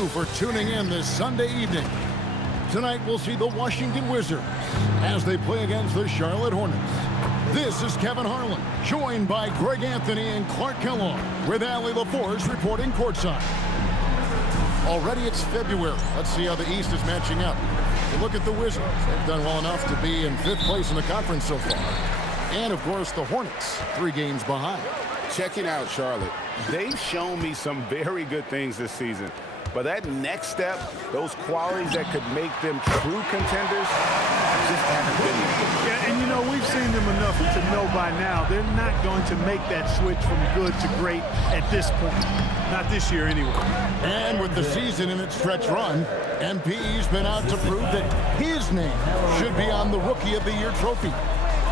you for tuning in this Sunday evening. Tonight we'll see the Washington Wizards as they play against the Charlotte Hornets. This is Kevin Harlan, joined by Greg Anthony and Clark Kellogg, with Allie LaForce reporting courtside. Already it's February. Let's see how the East is matching up. You look at the Wizards. They've done well enough to be in 5th place in the conference so far. And, of course, the Hornets, 3 games behind. Checking out Charlotte. They've shown me some very good things this season. But that next step, those qualities that could make them true contenders, just haven't been there. Yeah, and you know, we've seen them enough to know by now they're not going to make that switch from good to great at this point. Not this year, anyway. And with the season in its stretch run, MP's been out to prove that his name should be on the Rookie of the Year trophy.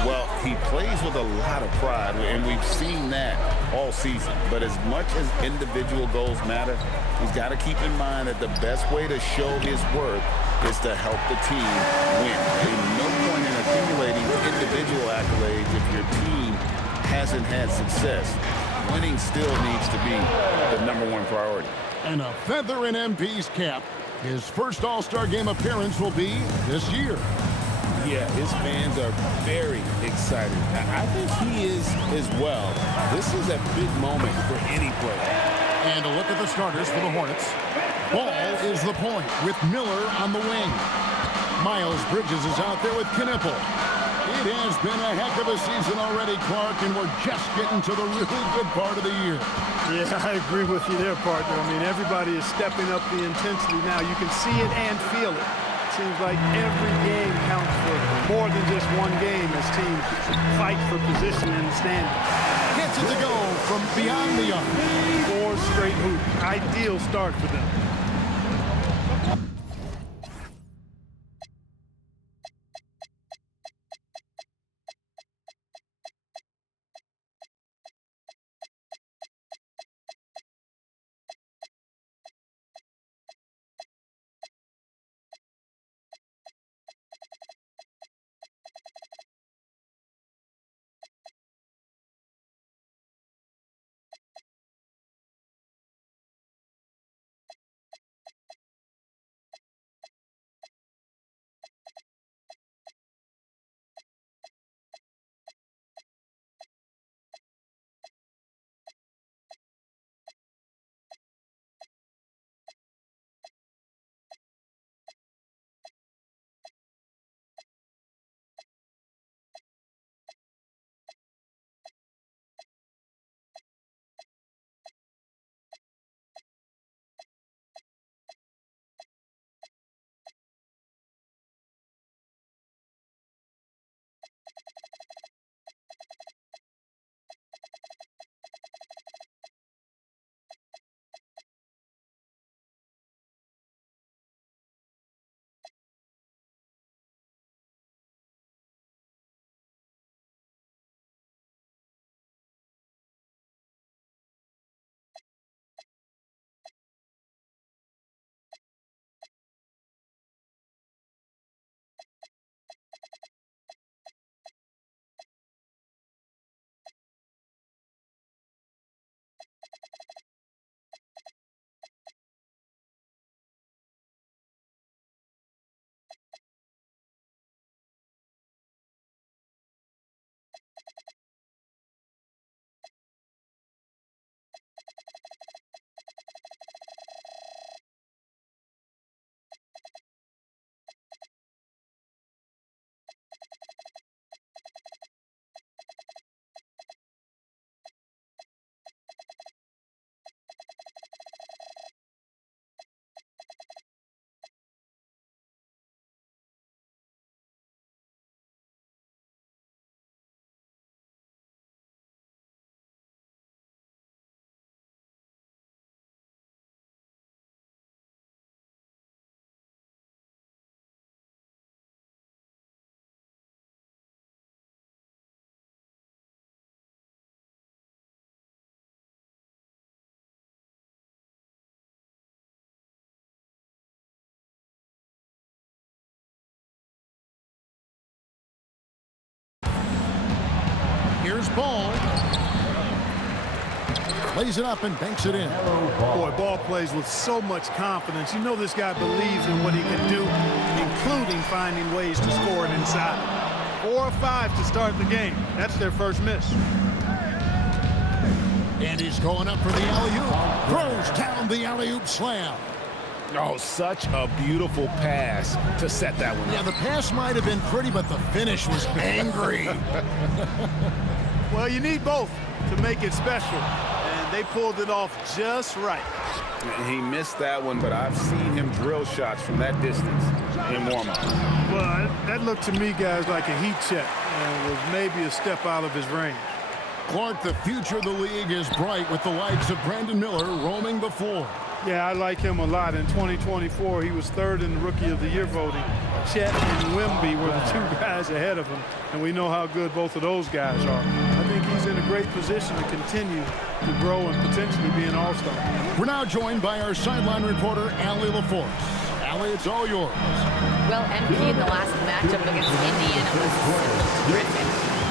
Well, he plays with a lot of pride, and we've seen that all season. But as much as individual goals matter, he's got to keep in mind that the best way to show his worth is to help the team win. There's no point in accumulating individual accolades if your team hasn't had success. Winning still needs to be the #1 priority. And a feather in MP's cap. His first All-Star Game appearance will be this year. Yeah, his fans are very excited. I think he is as well. This is a big moment for any player. And a look at the starters for the Hornets. Ball is the point with Miller on the wing. Miles Bridges is out there with Knueppel. It has been a heck of a season already, Clark, and we're just getting to the really good part of the year. Yeah, I agree with you there, partner. I mean, everybody is stepping up the intensity now. You can see it and feel it. Seems like every game counts for more than just one game as teams fight for position in the standings. Gets it to go from beyond the arc. 4 straight hoops. Ideal start for them. Here's Ball. Lays it up and banks it in. Boy, ball plays with so much confidence. You know this guy believes in what he can do, including finding ways to score it inside. 4 or 5 to start the game. That's their first miss. And he's going up for the alley-oop. Throws down the alley-oop slam. Oh, such a beautiful pass to set that one up. Yeah, the pass might have been pretty, but the finish was angry. Well, you need both to make it special, and they pulled it off just right. He missed that one, but I've seen him drill shots from that distance in warm-up. Well, that looked to me, guys, like a heat check, and was maybe a step out of his range. Clark, the future of the league is bright with the likes of Brandon Miller roaming the floor. Yeah, I like him a lot. In 2024, he was 3rd in the Rookie of the Year voting. Chet and Wemby were the 2 guys ahead of him, and we know how good both of those guys are. I think he's in a great position to continue to grow and potentially be an all-star. We're now joined by our sideline reporter, Allie LaForce. Allie, it's all yours. Well, MP in the last matchup against Indiana was simply terrific.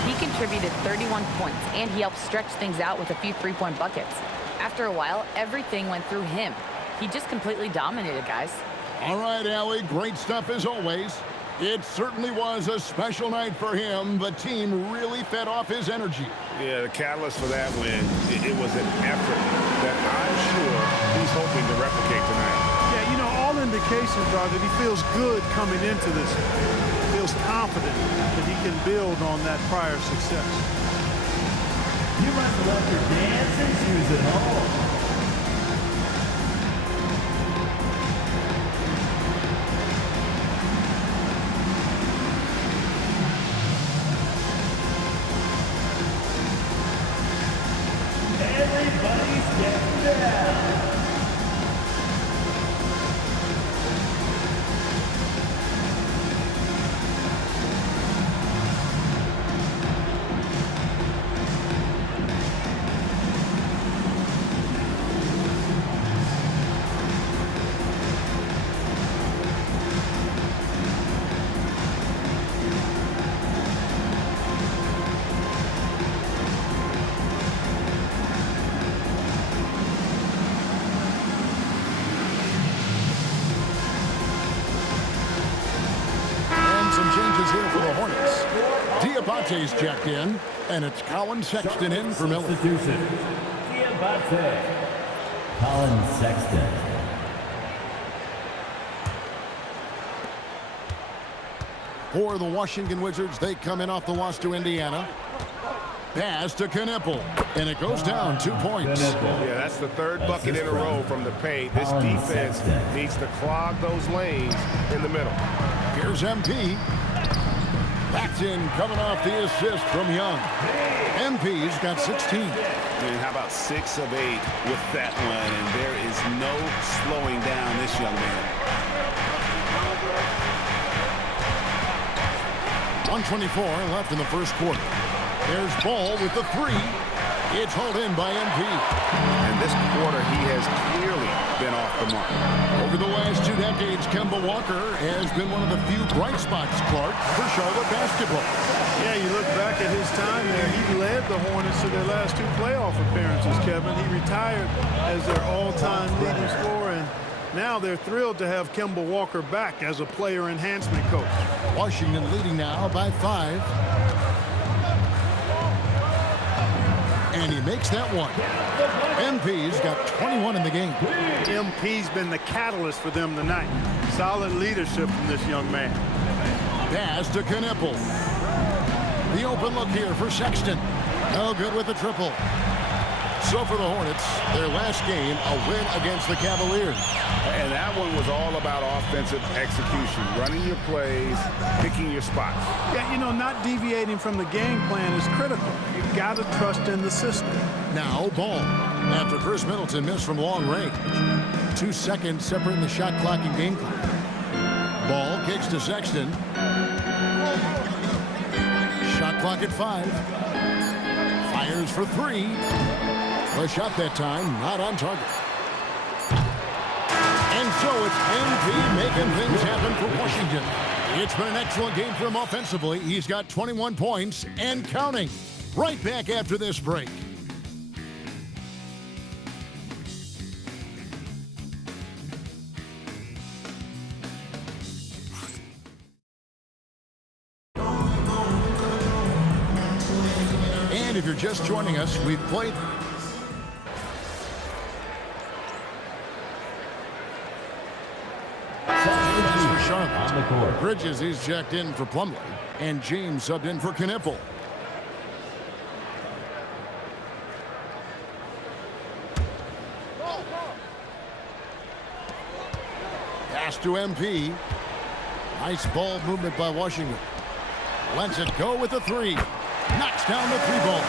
He contributed 31 points, and he helped stretch things out with a few three-point buckets. After a while, everything went through him. He just completely dominated, guys. All right, Allie, great stuff as always. It certainly was a special night for him. The team really fed off his energy. Yeah, the catalyst for that win, it was an effort that I'm sure he's hoping to replicate tonight. Yeah, you know, all indications are that he feels good coming into this. He feels confident that he can build on that prior success. You must have left your dancing shoes at home. Everybody's getting down. Diabate's checked in, and it's Colin Sexton in for Miller. Substitution. Diabate. Colin Sexton. For the Washington Wizards, they come in off the loss to Indiana. Pass to Knueppel, and it goes down 2 points. Yeah, that's the 3rd bucket in a row from the paint. This defense needs to clog those lanes in the middle. Here's MP. Paxton coming off the assist from Young. MP's got 16. And how about 6 of 8 with that one? And there is no slowing down this young man. 1:24 left in the first quarter. There's Ball with the 3. It's hauled in by MP. And this quarter, he has clearly been off the mark. Over the last 2 decades, Kemba Walker has been one of the few bright spots, Clark, for Charlotte basketball. Yeah, you look back at his time there, he led the Hornets to their last 2 playoff appearances, Kevin. He retired as their all-time leading scorer, and now they're thrilled to have Kemba Walker back as a player enhancement coach. Washington leading now by 5. And he makes that one. MP's got 21 in the game. MP's been the catalyst for them tonight. Solid leadership from this young man. Pass to Knueppel. The open look here for Sexton. No good with the triple. So for the Hornets, their last game, a win against the Cavaliers. And that one was all about offensive execution, running your plays, picking your spots. Yeah, you know, not deviating from the game plan is critical. You've got to trust in the system. Now Ball, after Chris Middleton missed from long range. 2 seconds separating the shot clock and game clock. Ball kicks to Sexton. Shot clock at 5. Fires for 3. The shot that time, not on target. And so it's MP making things happen for Washington. It's been an excellent game for him offensively. He's got 21 points and counting. Right back after this break. if you're just joining us, we've played... for Charlotte. On the court. Bridges, he's checked in for Plumlee. And James subbed in for Knueppel. Pass to MP. Nice ball movement by Washington. Lets it go with the three. Knocks down the three ball.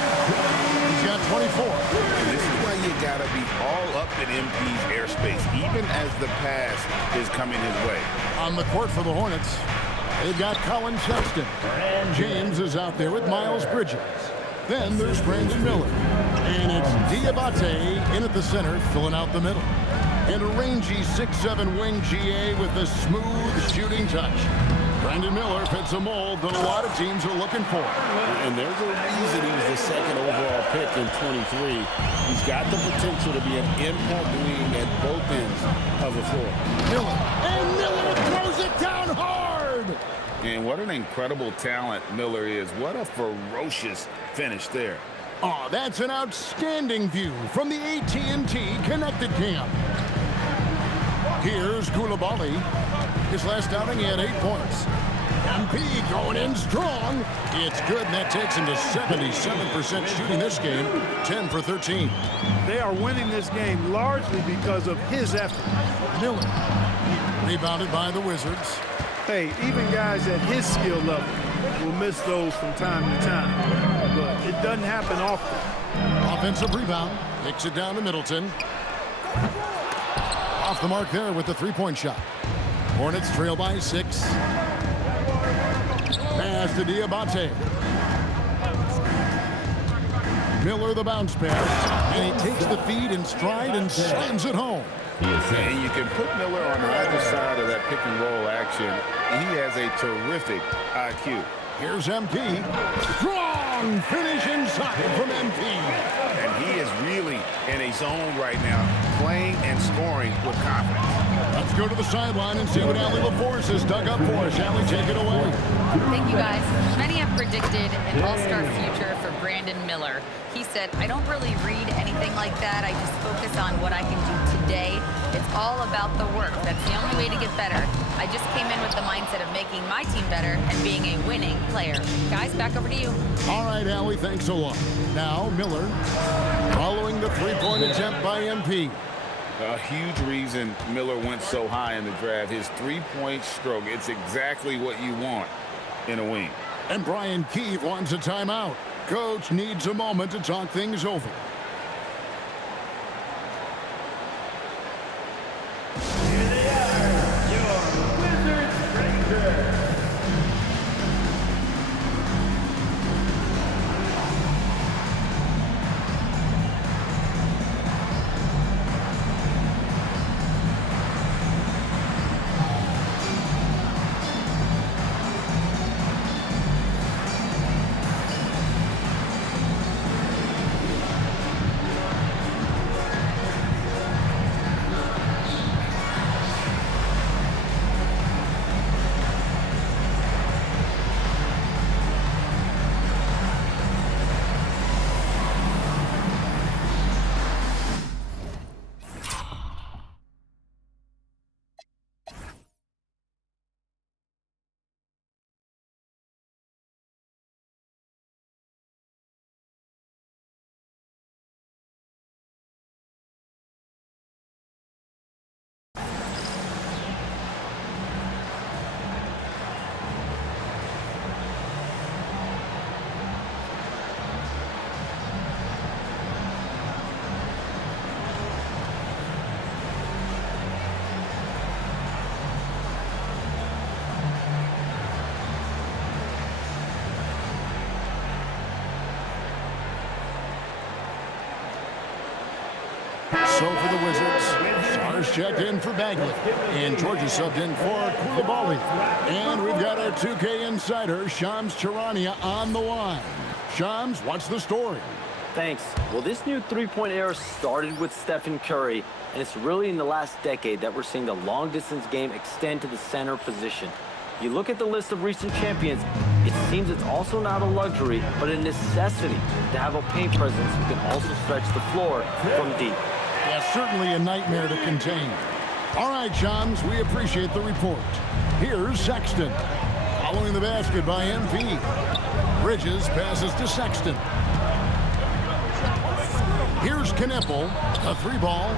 He's got 24. And this is why you got to be all up in MP's airspace, even as the pass is coming his way. On the court for the Hornets, they've got Colin Sexton. James is out there with Miles Bridges. Then there's Brandon Miller. And it's Diabate in at the center, filling out the middle. And a rangy 6'7" wing GA with a smooth shooting touch. Brandon Miller fits a mold that a lot of teams are looking for. And there's a reason he was the second overall pick in 23. He's got the potential to be an impact wing at both ends of the floor. Miller, and Miller throws it down hard! And what an incredible talent Miller is. What a ferocious finish there. Oh, that's an outstanding view from the AT&T Connected Camp. Here's Koulibaly. His last outing, he had 8 points. MP going in strong. It's good, and that takes him to 77% shooting this game, 10 for 13. They are winning this game largely because of his effort. Miller, rebounded by the Wizards. Hey, even guys at his skill level will miss those from time to time, but it doesn't happen often. Offensive rebound, kicks it down to Middleton. Off the mark there with the three-point shot. Hornets trail by 6. Pass to Diabate. Miller the bounce pass, and he takes the feed in stride and slams it home. And you can put Miller on either side of that pick and roll action. He has a terrific IQ. Here's MP. Strong finish inside from MP. And he is really in a zone right now, playing and scoring with confidence. Let's go to the sideline and see what Allie LaForce has dug up for us. Allie, take it away. Thank you, guys. Many have predicted an all-star future for Brandon Miller. He said, I don't really read anything like that. I just focus on what I can do today. It's all about the work. That's the only way to get better. I just came in with the mindset of making my team better and being a winning player. Guys, back over to you. All right, Allie, thanks a lot. Now, Miller, following the three-point attempt by MP. A huge reason Miller went so high in the draft, his three-point stroke. It's exactly what you want in a wing. And Brian Keefe wants a timeout. Coach needs a moment to talk things over. Here they are, your Wizards Rangers. So for the Wizards, Stars checked in for Bagley, and Georgia subbed in for Koulibaly. And we've got our 2K insider, Shams Charania, on the line. Shams, what's the story? Thanks. Well, this new three-point era started with Stephen Curry, and it's really in the last decade that we're seeing the long-distance game extend to the center position. You look at the list of recent champions, it seems it's also not a luxury, but a necessity to have a paint presence who can also stretch the floor from deep. Yeah, certainly a nightmare to contain. All right, Johns, we appreciate the report. Here's Sexton. Following the basket by MP. Bridges passes to Sexton. Here's Knueppel, a 3-ball.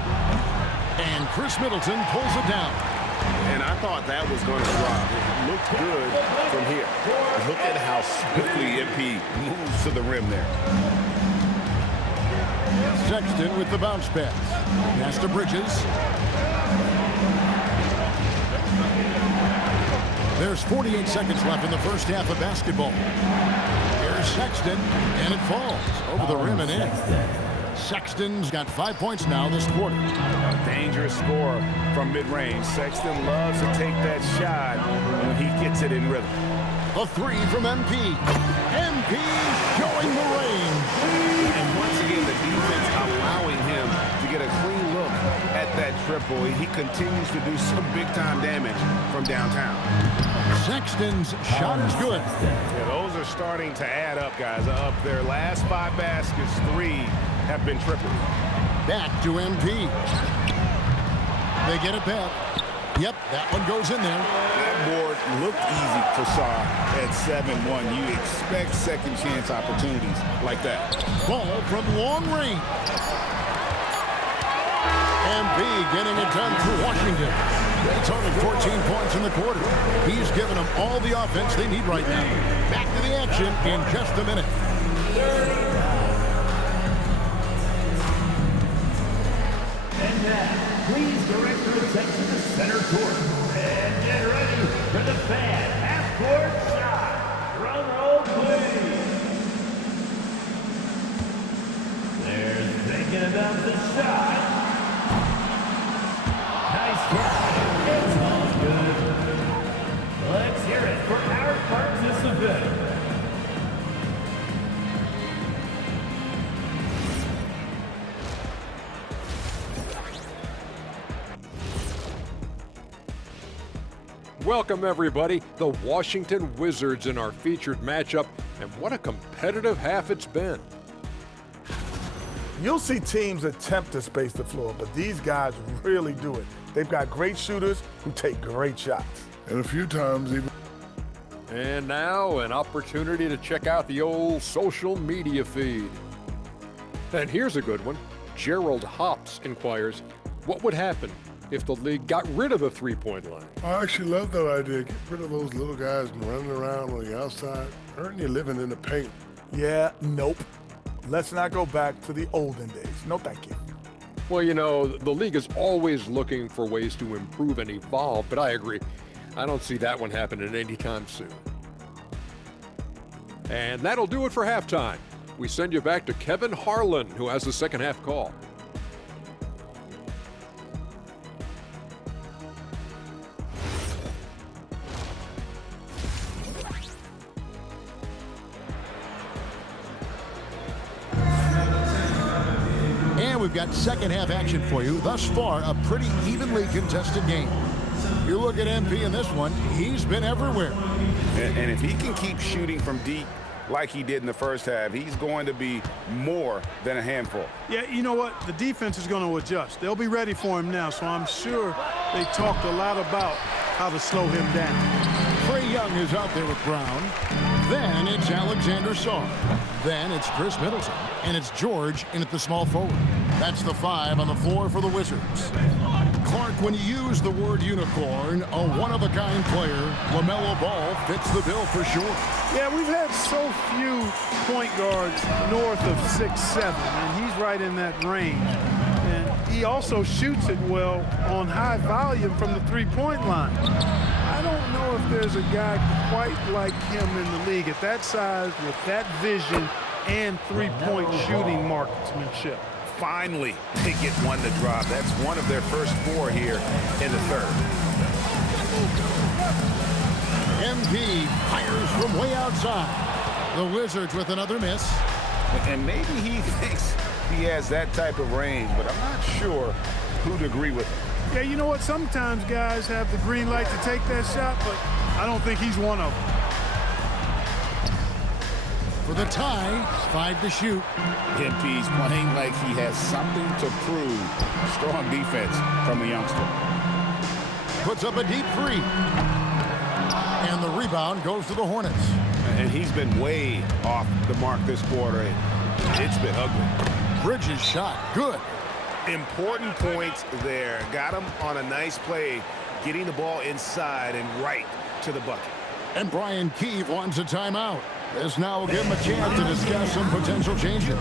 And Chris Middleton pulls it down. And I thought that was going to drop. It looked good from here. Look at how swiftly MP moves to the rim there. Sexton with the bounce pass. Pass to Bridges. There's 48 seconds left in the first half of basketball. Here's Sexton, and it falls over the rim and in. Sexton's got 5 points now this quarter. Dangerous score from mid-range. Sexton loves to take that shot when he gets it in rhythm. A 3 from MP. MP showing the range. And once again, the defense allowing him to get a clean look at that triple. He continues to do some big-time damage from downtown. Sexton's shot is good. Yeah, those are starting to add up, guys. Up their last 5 baskets, 3 have been triples. Back to MP. They get it back. Yep, that one goes in there. That board looked easy for Shaw at 7-1. You expect second chance opportunities like that. Ball from long range. MP getting it done for Washington. It's only 14 points in the quarter. He's given them all the offense they need right now. Back to the action in just a minute. And now, please direct your attention to center court. And get ready for the fan half-court shot. Drum roll, please. They're thinking about the shot. Nice catch. It's all good. Let's hear it for our participant. Welcome, everybody. The Washington Wizards in our featured matchup, and what a competitive half it's been. You'll see teams attempt to space the floor, but these guys really do it. They've got great shooters who take great shots. And a few times even. And now, an opportunity to check out the old social media feed. And here's a good one. Gerald Hops inquires, what would happen if the league got rid of the three-point line? I actually love that idea. Get rid of those little guys running around on the outside, earning your living in the paint. Yeah, nope. Let's not go back to the olden days. No, thank you. Well, you know, the league is always looking for ways to improve and evolve, but I agree. I don't see that one happening anytime soon. And that'll do it for halftime. We send you back to Kevin Harlan, who has the second half call. We've got second half action for you. Thus far, a pretty evenly contested game. You look at MP in this one, he's been everywhere. And if he can keep shooting from deep like he did in the first half, he's going to be more than a handful. Yeah, you know what? The defense is going to adjust. They'll be ready for him now, so I'm sure they talked a lot about how to slow him down. Trae Young is out there with Brown. Then it's Alexander Sarr. Then it's Chris Middleton. And it's George in at the small forward. That's the 5 on the floor for the Wizards. Clark, when you use the word unicorn, a one-of-a-kind player, LaMelo Ball fits the bill for sure. Yeah, we've had so few point guards north of 6'7", and he's right in that range. And he also shoots it well on high volume from the three-point line. I don't know if there's a guy quite like him in the league at that size with that vision and three-point shooting marksmanship. Finally, they get one to drop. That's one of their first 4 here in the third. MP fires from way outside. The Wizards with another miss. And maybe he thinks he has that type of range, but I'm not sure who'd agree with him. Yeah, you know what? Sometimes guys have the green light to take that shot, but I don't think he's one of them. For the tie, 5 to shoot. Kempe's playing like he has something to prove. Strong defense from the youngster. Puts up a deep 3. And the rebound goes to the Hornets. And he's been way off the mark this quarter. It's been ugly. Bridges shot. Good. Important points there. Got him on a nice play, getting the ball inside and right to the bucket. And Brian Keefe wants a timeout. This now will give him a chance to discuss some potential changes.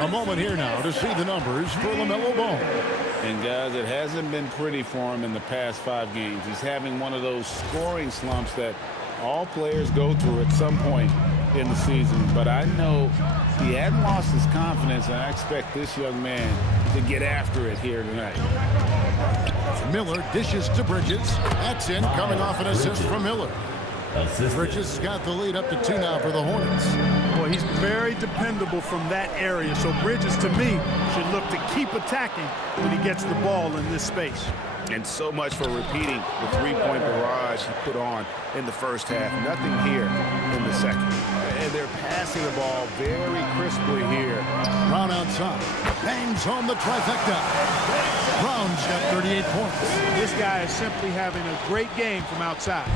A moment here now to see the numbers for LaMelo Ball. And guys, it hasn't been pretty for him in the past 5 games. He's having one of those scoring slumps that all players go through at some point in the season. But I know he hadn't lost his confidence, and I expect this young man to get after it here tonight. Miller dishes to Bridges. That's in, coming off an assist from Miller. Bridges got the lead up to 2 now for the Hornets. Boy, he's very dependable from that area. So Bridges, to me, should look to keep attacking when he gets the ball in this space. And so much for repeating the three-point barrage he put on in the first half. Nothing here in the second. And they're passing the ball very crisply here. Brown outside. Bangs home the trifecta. Brown's got 38 points. This guy is simply having a great game from outside.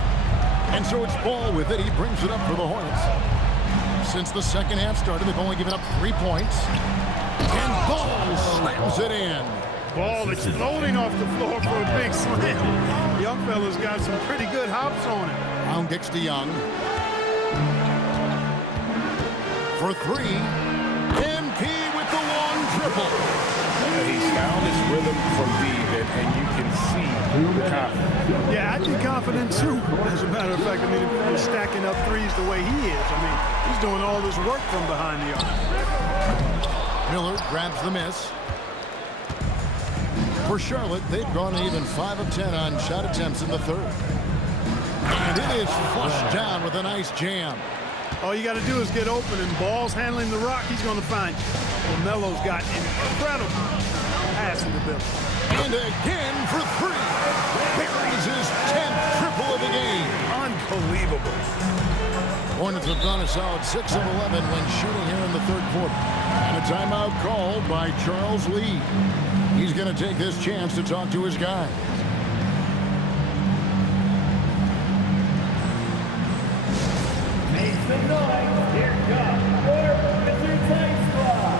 And so it's Ball with it. He brings it up for the Hornets. Since the second half started, they've only given up 3 points. And Ball slams it in. Ball exploding off the floor for a big slam. Young fella's got some pretty good hops on it. Brown kicks to Young. For 3. MP with the long triple. He's found his rhythm from deep, and you can see the confidence. Yeah, I'd be confident too. As a matter of fact, I mean, if he's stacking up threes the way he is, I mean, he's doing all this work from behind the arc. Miller grabs the miss. For Charlotte, they've gone even 5 of 10 on shot attempts in the third. And it is flushed down with a nice jam. All you got to do is get open, and Ball's handling the rock. He's going to find you. LaMelo's got incredible passing ability. And again for 3. Buries his 10th triple of the game. Unbelievable. Hornets have gone a solid 6 of 11 when shooting here in the third quarter. And a timeout called by Charles Lee. He's going to take this chance to talk to his guys. Make some noise. Here comes your Wizards Ice Squad.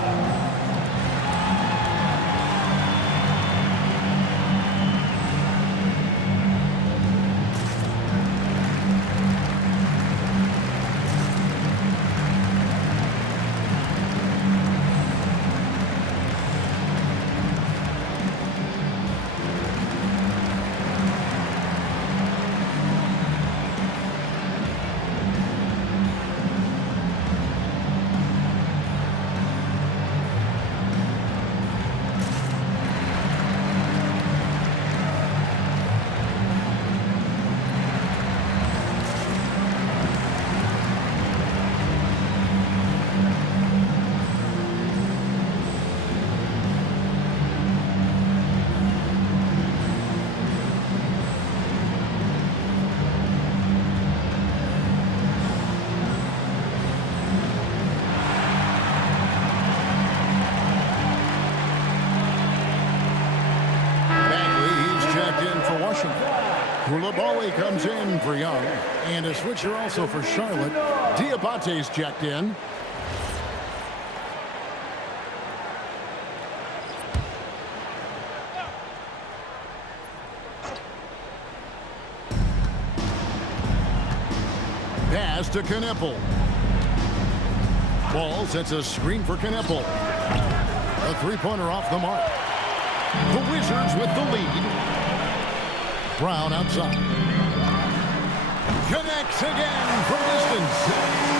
Koulibaly comes in for Young. And a switcher also for Charlotte. Diabate's checked in. Pass to Knueppel. Ball sets a screen for Knueppel. A three-pointer off the mark. The Wizards with the lead. Brown outside. Connects again from distance.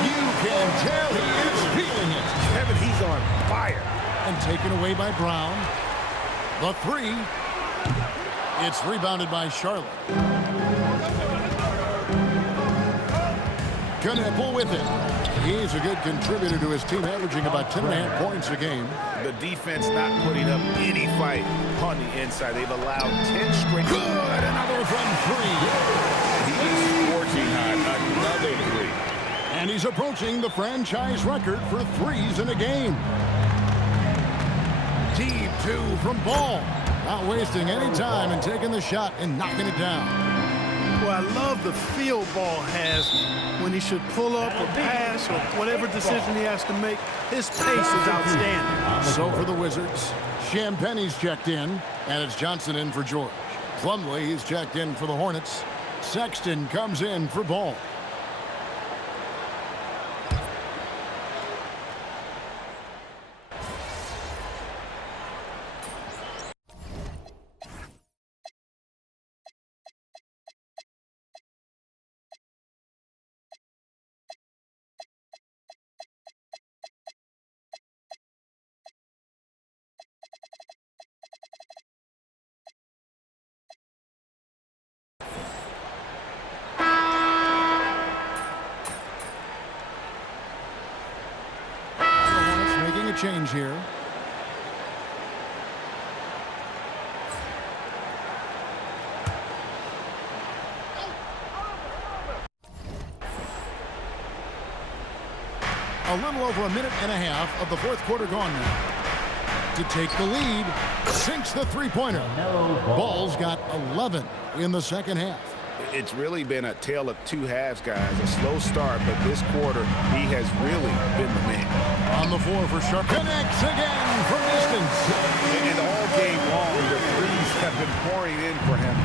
You can tell he is feeling it. Kevin, he's on fire. And taken away by Brown. The three. It's rebounded by Charlotte. Knueppel with it. He's a good contributor to his team, averaging about 10.5 points a game. The defense not putting up any fight on the inside. They've allowed 10 straight. Good, another from three. He's scorching hot, another three. And he's approaching the franchise record for threes in a game. Deep two from Ball. Not wasting any time and taking the shot and knocking it down. Well, I love the feel Ball has when he should pull up or pass or whatever decision he has to make. His pace is outstanding. So for the Wizards, Champagne's checked in, and it's Johnson in for George. Plumlee, he's checked in for the Hornets. Sexton comes in for Ball. Change here. A little over a minute and a half of the fourth quarter gone now. To take the lead, sinks the three-pointer. Ball's got 11 in the second half. It's really been a tale of two halves, guys. A slow start, but this quarter, he has really been the man. On the floor for Sharp. Connects again from distance. And all game long, the threes have been pouring in for him.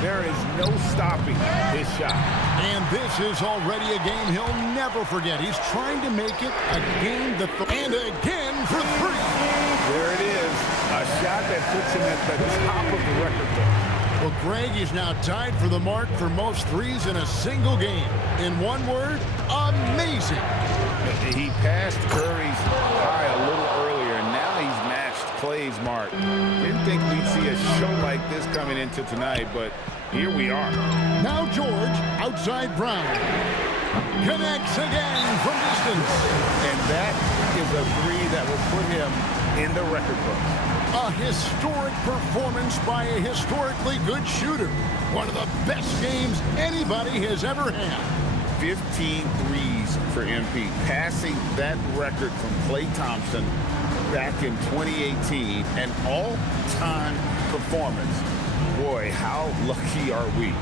There is no stopping his shot. And this is already a game he'll never forget. He's trying to make it a game that... And again for three. There it is. A shot that puts him at the top of the record book. Well, Greg is now tied for the mark for most threes in a single game. In one word, amazing. He passed Curry's high a little earlier, and now he's matched Clay's mark. Didn't think we'd see a show like this coming into tonight, but here we are. Now George, outside Brown. Connects again from distance. And that is a three that will put him in the record books. A historic performance by a historically good shooter. One of the best games anybody has ever had. 15 threes for MP, passing that record from Klay Thompson back in 2018. An all-time performance. Boy, how lucky are we?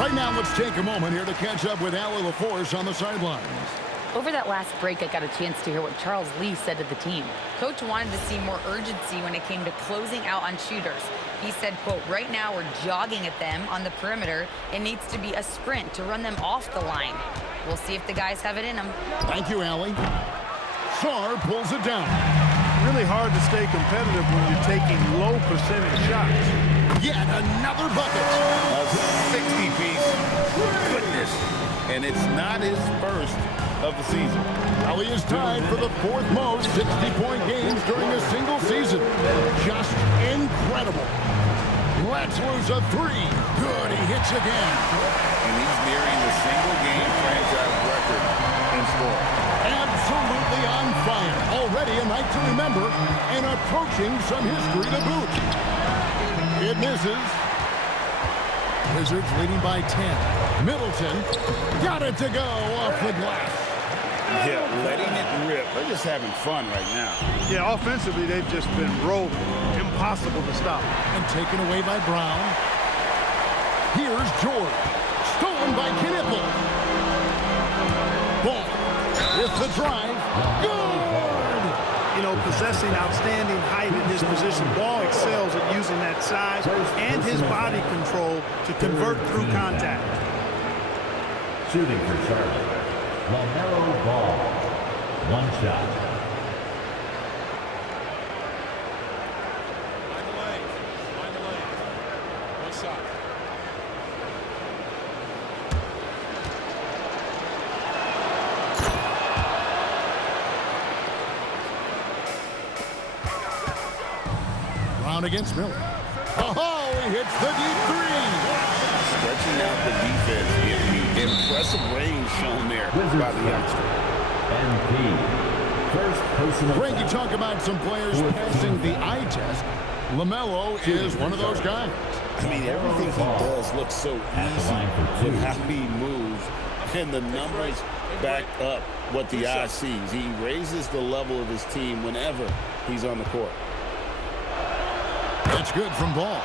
Right now, let's take a moment here to catch up with Allie LaForce on the sidelines. Over that last break, I got a chance to hear what Charles Lee said to the team. Coach wanted to see more urgency when it came to closing out on shooters. He said, quote, "Right now we're jogging at them on the perimeter. It needs to be a sprint to run them off the line." We'll see if the guys have it in them. Thank you, Allie. Sar pulls it down. Really hard to stay competitive when you're taking low percentage shots. Yet another bucket. A 60-piece. Goodness. And it's not his first of the season. Allie is tied for the 4th most 60-point games during a single season. Just incredible. Let's lose a 3. Good, he hits again. And he's nearing the single-game franchise record in scoring. Absolutely on fire. Already a night to remember and approaching some history to boot. It misses. Wizards leading by 10. Middleton got it to go off the glass. Yeah, letting it rip. They're just having fun right now. Yeah, offensively, they've just been rolling. Impossible to stop. And taken away by Brown. Here's George. Stolen by Knueppel. Ball. With the drive. Good! You know, possessing outstanding height in his position. Ball excels at using that size and his body control to convert through contact. Shooting for Charlotte, LaMelo Ball. 1 shot. Find the lane. Find the lane. 1 shot. Brown against Miller. Oh, he hits the deep 3. Stretching out the defense. The impressive range shown there by the youngster. MP. First personal. Greg, you talk about some players passing the eye test. LaMelo is one of those guys. I mean, everything he does looks so easy with how he moves, and the numbers back up what the eye sees. He raises the level of his team whenever he's on the court. That's good from Ball.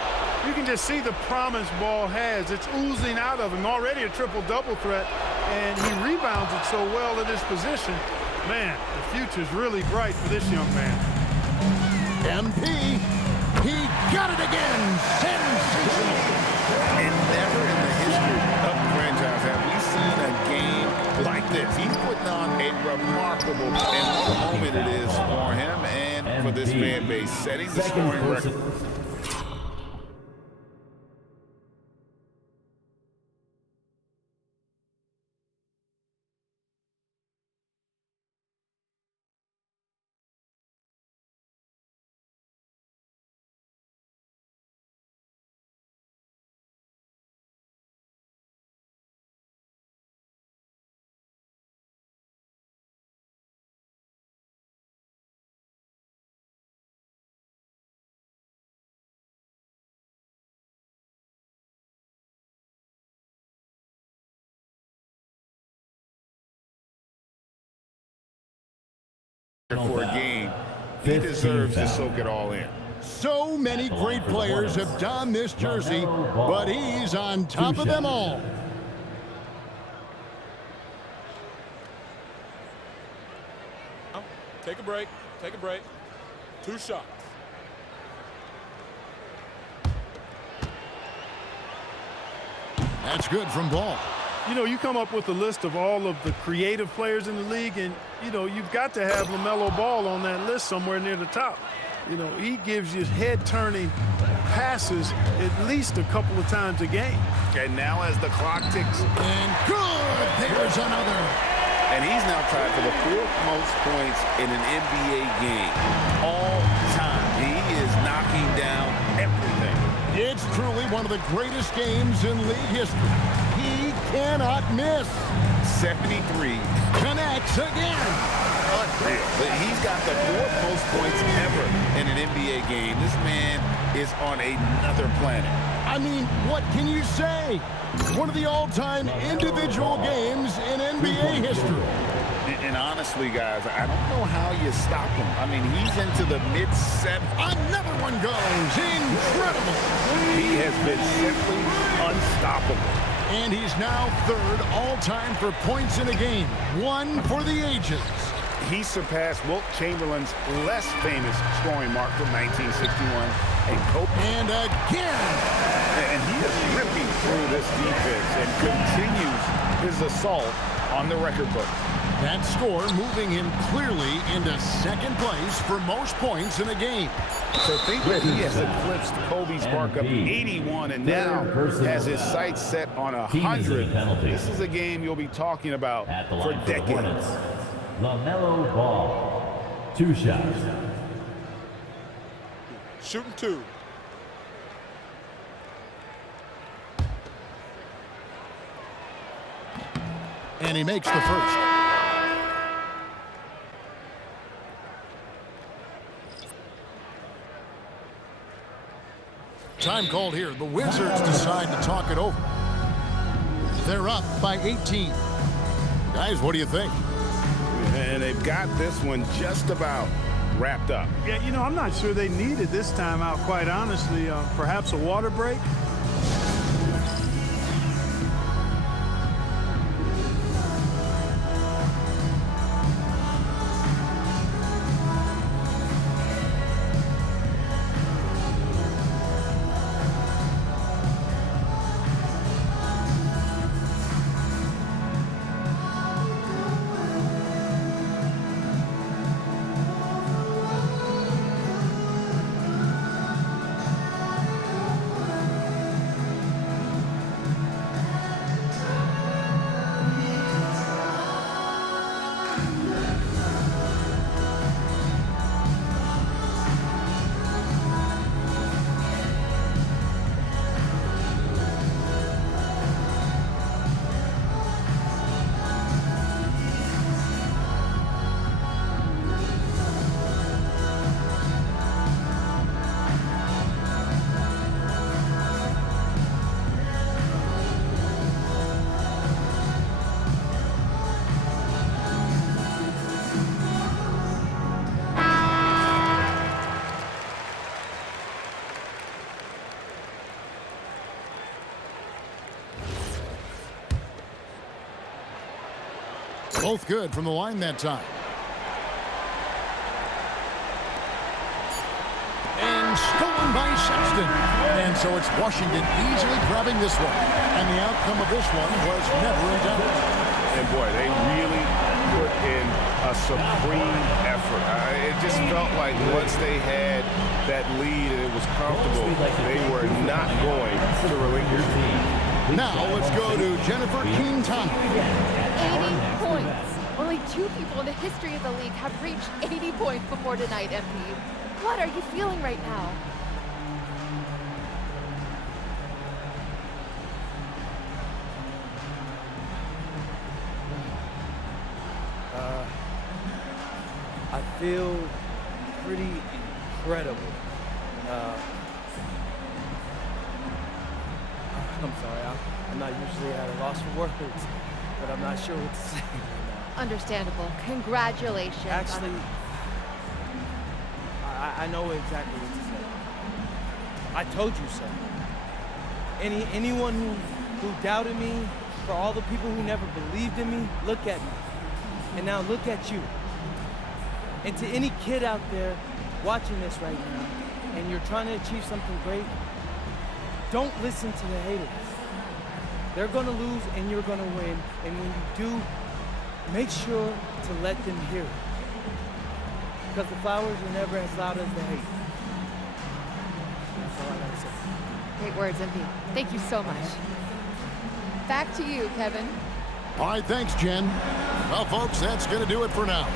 You can just see the promise Ball has. It's oozing out of him. Already a triple-double threat, and he rebounds it so well in his position. Man, the future's really bright for this young man. MP, he got it again. Sensational. And never in the history of the franchise have we seen a game like this. He's putting on a remarkable moment it is for him and for this fan base, setting the scoring record. For a game, he deserves to soak it all in. So many great players have donned this jersey, but he's on top of them all. Take a break. Take a break. 2 shots. That's good from Ball. You know, you come up with a list of all of the creative players in the league, and, you know, you've got to have LaMelo Ball on that list somewhere near the top. You know, he gives you head-turning passes at least a couple of times a game. And now as the clock ticks. And good! There's another. And he's now tied for the 4th most points in an NBA game all time. He is knocking down everything. It's truly one of the greatest games in league history. He cannot miss. 73. Connects again. Unreal. But he's got the 4th most points ever in an NBA game. This man is on another planet. I mean, what can you say? One of the all-time individual games in NBA history. And honestly, guys, I don't know how you stop him. I mean, he's into the mid-7. Another one goes. Incredible. He has been simply unstoppable. And he's now 3rd all-time for points in a game. 1 for the ages. He surpassed Wilt Chamberlain's less famous scoring mark from 1961. And again! And he is ripping through this defense and continues his assault on the record books. That score moving him clearly into second place for most points in a game. So think that he has eclipsed Kobe's mark of 81 and now has his sights set on 100. This is a game you'll be talking about for decades. LaMelo Ball, 2 shots. Shooting 2. And he makes the first. Time called here. The Wizards decide to talk it over. They're up by 18. Guys, what do you think? And they've got this one just about wrapped up. Yeah, you know, I'm not sure they needed this timeout, quite honestly. Perhaps a water break? Both good from the line that time. And stolen by Sexton. And so it's Washington easily grabbing this one. And the outcome of this one was never in doubt. And boy, they really put in a supreme effort. It just felt like once they had that lead and it was comfortable, they were not going to relinquish. Now let's go to Jennifer Quintana. 80 points. Only 2 people in the history of the league have reached 80 points before tonight, MP. What are you feeling right now? I feel pretty incredible. I'm sorry, I'm not usually at a loss for words, but I'm not sure what to say right now. Understandable. Congratulations. Actually, I know exactly what to say. I told you so. Anyone who doubted me, for all the people who never believed in me, look at me. And now look at you. And to any kid out there watching this right now, and you're trying to achieve something great, don't listen to the haters. They're gonna lose and you're gonna win. And when you do, make sure to let them hear it. Because the flowers are never as loud as the hate. That's all I gotta say. Great words, MP. Thank you so much. Back to you, Kevin. All right, thanks, Jen. Well, folks, that's going to do it for now.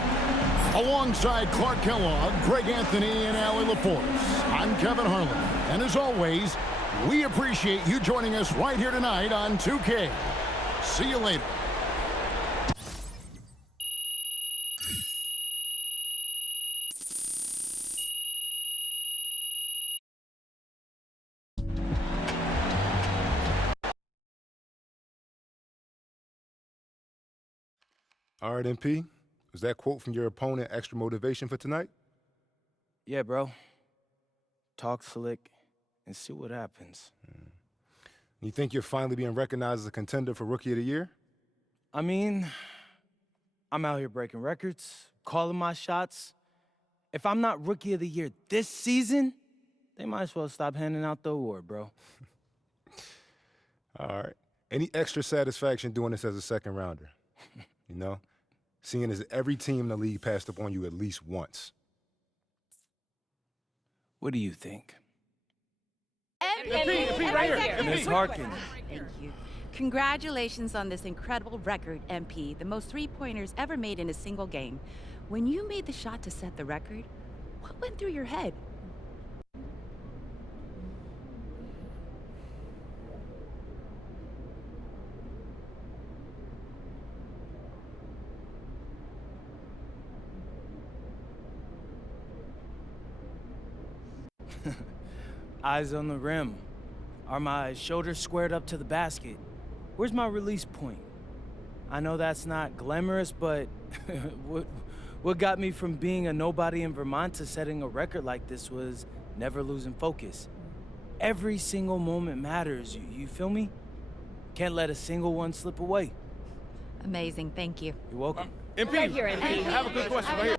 Alongside Clark Kellogg, Greg Anthony, and Allie LaForce, I'm Kevin Harlan. And as always, we appreciate you joining us right here tonight on 2K. See you later. All right, MP. Was that quote from your opponent extra motivation for tonight? Yeah, bro. Talk slick and see what happens. You think you're finally being recognized as a contender for Rookie of the Year? I mean, I'm out here breaking records, calling my shots. If I'm not Rookie of the Year this season, they might as well stop handing out the award, bro. All right. Any extra satisfaction doing this as a second rounder? You know? Seeing as every team in the league passed up on you at least once. What do you think? MP, right here. Ms. Harkin. Thank you. Congratulations on this incredible record, MP. The most three-pointers ever made in a single game. When you made the shot to set the record, what went through your head? Eyes on the rim. Are my shoulders squared up to the basket? Where's my release point? I know that's not glamorous, but what got me from being a nobody in Vermont to setting a record like this was never losing focus. Every single moment matters, you feel me? Can't let a single one slip away. Amazing, thank you. You're welcome. MP, Right here, MP. I have a good question right here.